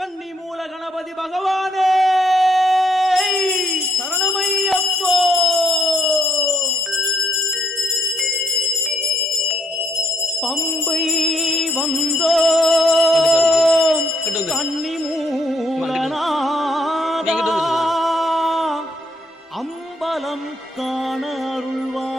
கன்னி மூல கணபதி பகவானே! சரணமையப்போ! பம்பை வந்து. கன்னி வந்து. அம்பலம் காண அருள்வாய்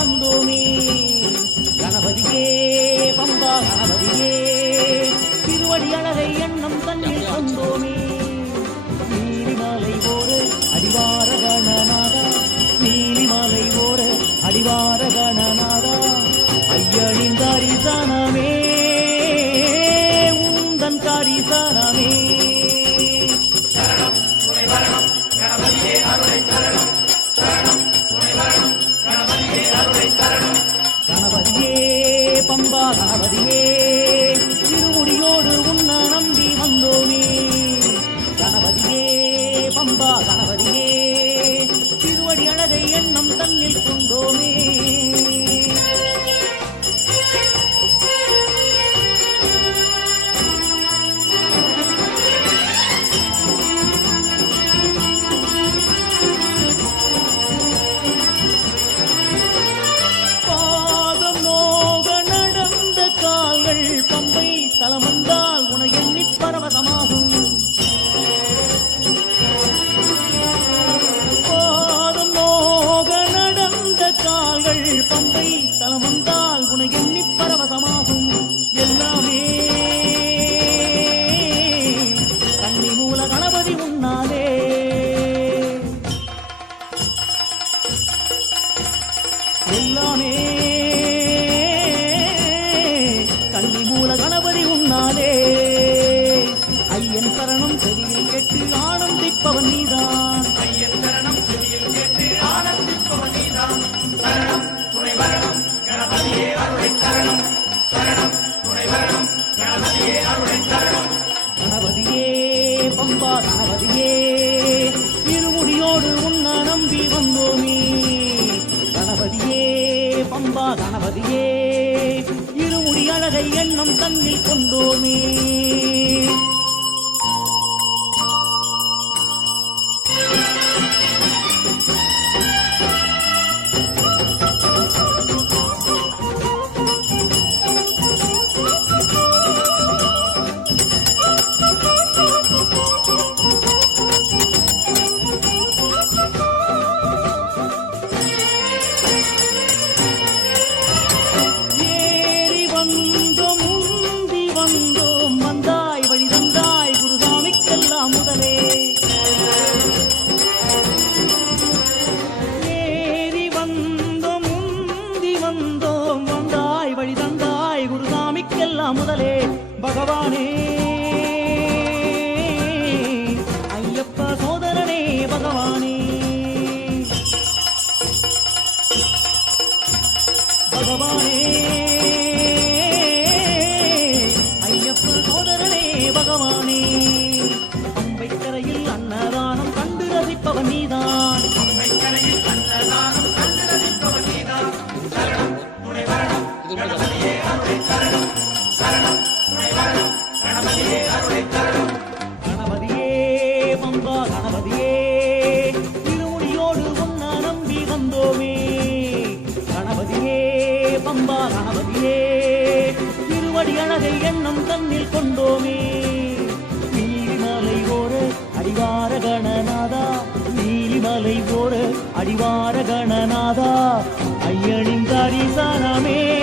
வந்தோமே. கணபதியே பம்பா கணபதியே. திருவடி அழகை எண்ணம் தன்னில் நீலி மாலை ஓர அடிவார கணநாதா நீலி மாலை ஓர அடிவார கணநாதா ஐயனின் தாரிசானமே உந்தன் தரிசனமே கணபதியே பம்பா கணபதியே திருமுடியோடு உன்ன நம்பி வந்தோமே. கணபதியே பம்பா கணபதியே திருவடி அழகை எண்ணம் தன்னில் கொண்டோமே. கால்கள் பம்பை தலமந்தால் உன எண்ணி பரவசமாகும். எல்லாமே கண்ணி மூல கணபதி உன்னாலே எல்லாமே கன்னி மூல கணபதி ஐயன் சரணம் செவியில் கேட்டு ஆனந்திப்பவன் நீதான். ஐயன் சரணம் செவியில் ஆனந்திப்பவன் நீதான். அருளை தரணம் துணை வரணும் கணபதியே அருளை தரணம் கணபதியே பம்பா கணபதியே இருமுடியோடு உன்ன நம்பி வந்தோமே. கணபதியே பம்பா கணபதியே இருமுடி அழகை எண்ணம் தன்னில் கொண்டோமே. தாய் குருசாமிக்கெல்லாம் முதலே. பகவானே. ஐயப்ப சோதரனே பகவானே. பகவானே. ஐயப்ப சோதரனே பகவானே. அம்பைக்கரையில் அன்னதானம் கண்டு ரசிப்பவன் நீதான். அம்பைக்கரையில் அன்னதானம் கணபதியே பம்பா கணபதியே. திருமுடியோடு உன்ன நம்பி வந்தோமே. கணபதியே பம்பா கணபதியே. திருவடி அழகை எண்ணம் தன்னில் கொண்டோமே. நீலிமலை ஓர அடிவார கணநாதா. நீலிமலை ஓர அடிவார கணநாதா. ஐயனின் தரிசனமே.